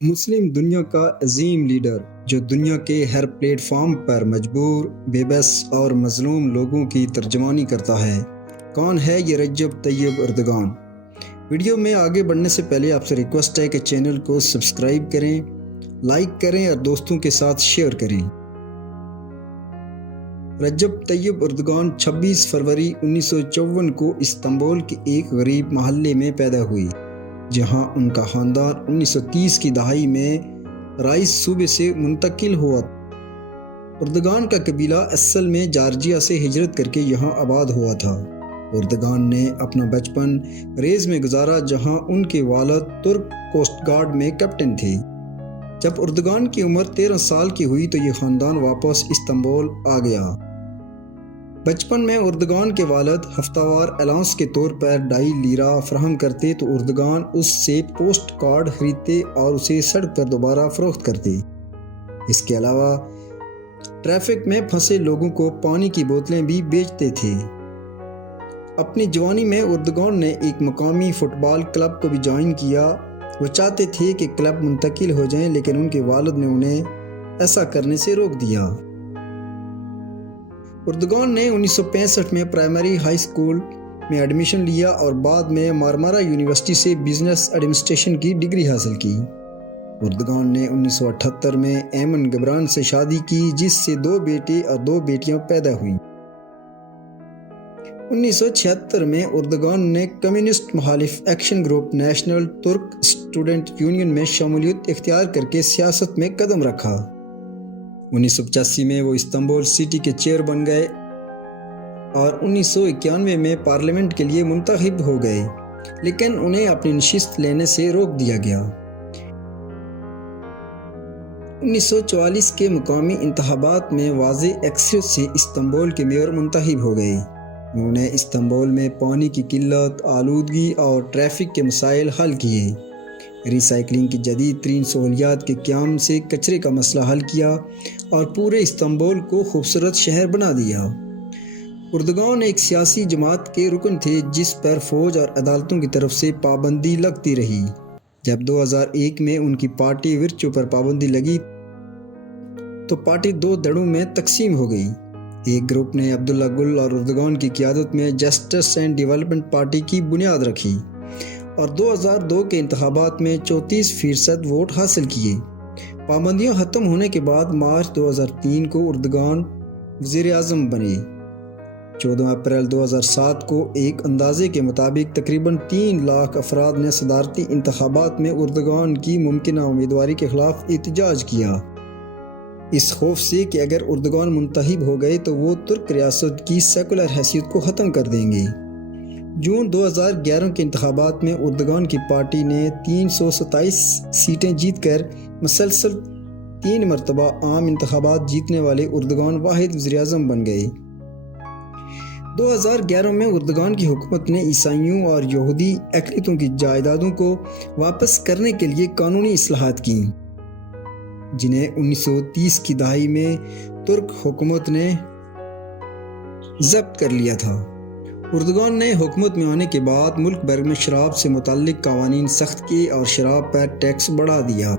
مسلم دنیا کا عظیم لیڈر جو دنیا کے ہر پلیٹ فارم پر مجبور، بے بس اور مظلوم لوگوں کی ترجمانی کرتا ہے۔ کون ہے یہ رجب طیب اردگان؟ ویڈیو میں آگے بڑھنے سے پہلے آپ سے ریکویسٹ ہے کہ چینل کو سبسکرائب کریں، لائک کریں اور دوستوں کے ساتھ شیئر کریں۔ رجب طیب اردگان 26 فروری 1954 کو استنبول کے ایک غریب محلے میں پیدا ہوئی، جہاں ان کا خاندان 1930 کی دہائی میں رائس صوبے سے منتقل ہوا۔ اردگان کا قبیلہ اصل میں جارجیا سے ہجرت کر کے یہاں آباد ہوا تھا۔ اردگان نے اپنا بچپن ریز میں گزارا، جہاں ان کے والد ترک کوسٹ گارڈ میں کیپٹن تھے۔ جب اردگان کی عمر 13 سال کی ہوئی تو یہ خاندان واپس استنبول آ گیا۔ بچپن میں اردگان کے والد ہفتہ وار الاؤنس کے طور پر 2.5 لیرہ فراہم کرتے تو اردگان اس سے پوسٹ کارڈ خریدتے اور اسے سڑک پر دوبارہ فروخت کرتے۔ اس کے علاوہ ٹریفک میں پھنسے لوگوں کو پانی کی بوتلیں بھی بیچتے تھے۔ اپنی جوانی میں اردگان نے ایک مقامی فٹ بال کلب کو بھی جوائن کیا۔ وہ چاہتے تھے کہ کلب منتقل ہو جائیں، لیکن ان کے والد نے انہیں ایسا کرنے سے روک دیا۔ اردگان نے 1965 میں پرائمری ہائی اسکول میں ایڈمیشن لیا اور بعد میں مارمارا یونیورسٹی سے بزنس ایڈمنسٹریشن کی ڈگری حاصل کی۔ اردگان نے 1978 میں ایمن گبران سے شادی کی، جس سے 2 بیٹے اور 2 بیٹیاں پیدا ہوئیں۔ 1976 میں اردگان نے کمیونسٹ مخالف ایکشن گروپ نیشنل ترک اسٹوڈنٹ یونین میں شمولیت اختیار کر کے سیاست میں قدم رکھا۔ 1985 میں وہ استنبول سٹی کے چیئر بن گئے اور 1991 میں پارلیمنٹ کے لیے منتخب ہو گئے، لیکن انہیں اپنی نشست لینے سے روک دیا گیا۔ 1944 کے مقامی انتخابات میں واضح اکثریت سے استنبول کے میئر منتخب ہو گئے۔ انہوں نے استنبول میں پانی کی قلت، آلودگی اور ٹریفک کے مسائل حل کیے۔ ری سائیکلنگ کی جدید ترین سہولیات کے قیام سے کچرے کا مسئلہ حل کیا اور پورے استنبول کو خوبصورت شہر بنا دیا۔ اردگان ایک سیاسی جماعت کے رکن تھے جس پر فوج اور عدالتوں کی طرف سے پابندی لگتی رہی۔ جب 2001 میں ان کی پارٹی ورچو پر پابندی لگی تو پارٹی 2 دھڑوں میں تقسیم ہو گئی۔ ایک گروپ نے عبداللہ گل اور اردگان کی قیادت میں جسٹس اینڈ ڈیولپمنٹ پارٹی کی بنیاد رکھی اور 2002 کے انتخابات میں 34% ووٹ حاصل کیے۔ پابندیاں ختم ہونے کے بعد مارچ 2003 کو اردگان وزیر اعظم بنے۔ 14 اپریل 2007 کو ایک اندازے کے مطابق تقریباً 3 لاکھ افراد نے صدارتی انتخابات میں اردگان کی ممکنہ امیدواری کے خلاف احتجاج کیا، اس خوف سے کہ اگر اردگان منتخب ہو گئے تو وہ ترک ریاست کی سیکولر حیثیت کو ختم کر دیں گے۔ جون 2011 کے انتخابات میں اردگان کی پارٹی نے 327 سیٹیں جیت کر مسلسل 3 مرتبہ عام انتخابات جیتنے والے اردگان واحد وزیر اعظم بن گئے۔ 2011 میں اردگان کی حکومت نے عیسائیوں اور یہودی اقلیتوں کی جائیدادوں کو واپس کرنے کے لیے قانونی اصلاحات کیں، جنہیں 1930 کی دہائی میں ترک حکومت نے ضبط کر لیا تھا۔ اردگان نے حکومت میں آنے کے بعد ملک بھر میں شراب سے متعلق قوانین سخت کیے اور شراب پر ٹیکس بڑھا دیا۔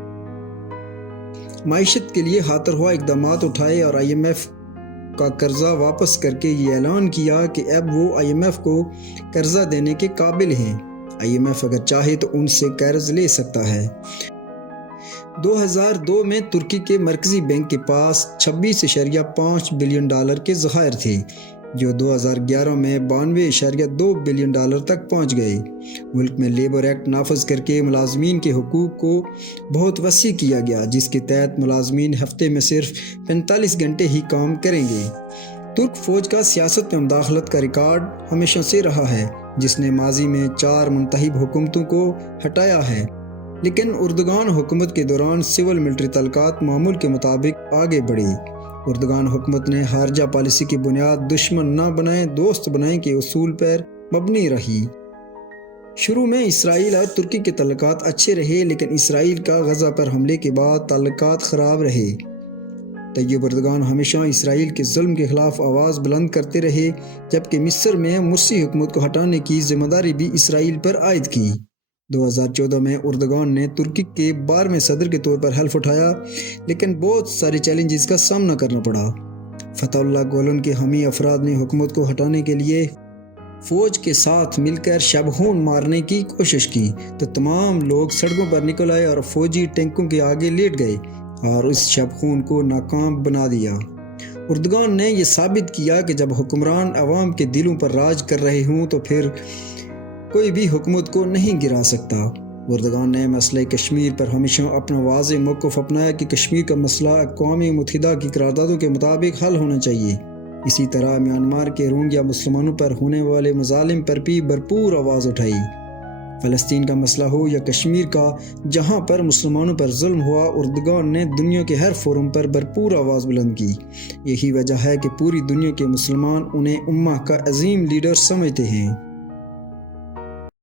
معیشت کے لیے خاطر خواہ اقدامات اٹھائے اور IMF کا قرضہ واپس کر کے یہ اعلان کیا کہ اب وہ IMF کو قرضہ دینے کے قابل ہیں۔ IMF اگر چاہے تو ان سے قرض لے سکتا ہے۔ 2002 میں ترکی کے مرکزی بینک کے پاس $26.5 بلین کے ذخائر تھے، جو 2011 میں $92.2 بلین تک پہنچ گئے۔ ملک میں لیبر ایکٹ نافذ کر کے ملازمین کے حقوق کو بہت وسیع کیا گیا، جس کے تحت ملازمین ہفتے میں صرف 45 گھنٹے ہی کام کریں گے۔ ترک فوج کا سیاست میں مداخلت کا ریکارڈ ہمیشہ سے رہا ہے، جس نے ماضی میں 4 منتخب حکومتوں کو ہٹایا ہے، لیکن اردگان حکومت کے دوران سول ملٹری تعلقات معمول کے مطابق آگے بڑھے۔ اردگان حکومت نے خارجہ پالیسی کی بنیاد دشمن نہ بنائیں دوست بنائیں کے اصول پر مبنی رہی۔ شروع میں اسرائیل اور ترکی کے تعلقات اچھے رہے، لیکن اسرائیل کا غزہ پر حملے کے بعد تعلقات خراب رہے۔ طیب اردگان ہمیشہ اسرائیل کے ظلم کے خلاف آواز بلند کرتے رہے، جبکہ مصر میں مرسی حکومت کو ہٹانے کی ذمہ داری بھی اسرائیل پر عائد کی۔ 2014 میں اردگان نے ترکی کے 12ویں صدر کے طور پر حلف اٹھایا، لیکن بہت سارے چیلنجز کا سامنا کرنا پڑا۔ فتح اللہ گولن کے حامی افراد نے حکومت کو ہٹانے کے لیے فوج کے ساتھ مل کر شبہون مارنے کی کوشش کی تو تمام لوگ سڑکوں پر نکل آئے اور فوجی ٹینکوں کے آگے لیٹ گئے اور اس شبہون کو ناکام بنا دیا۔ اردگان نے یہ ثابت کیا کہ جب حکمران عوام کے دلوں پر راج کر رہے ہوں تو پھر کوئی بھی حکومت کو نہیں گرا سکتا۔ اردگان نے مسئلہ کشمیر پر ہمیشہ اپنا واضح موقف اپنایا کہ کشمیر کا مسئلہ اقوام متحدہ کی قراردادوں کے مطابق حل ہونا چاہیے۔ اسی طرح میانمار کے روہنگیا مسلمانوں پر ہونے والے مظالم پر بھی بھرپور آواز اٹھائی۔ فلسطین کا مسئلہ ہو یا کشمیر کا، جہاں پر مسلمانوں پر ظلم ہوا، اردگان نے دنیا کے ہر فورم پر بھرپور آواز بلند کی۔ یہی وجہ ہے کہ پوری دنیا کے مسلمان انہیں امہ کا عظیم لیڈر سمجھتے ہیں۔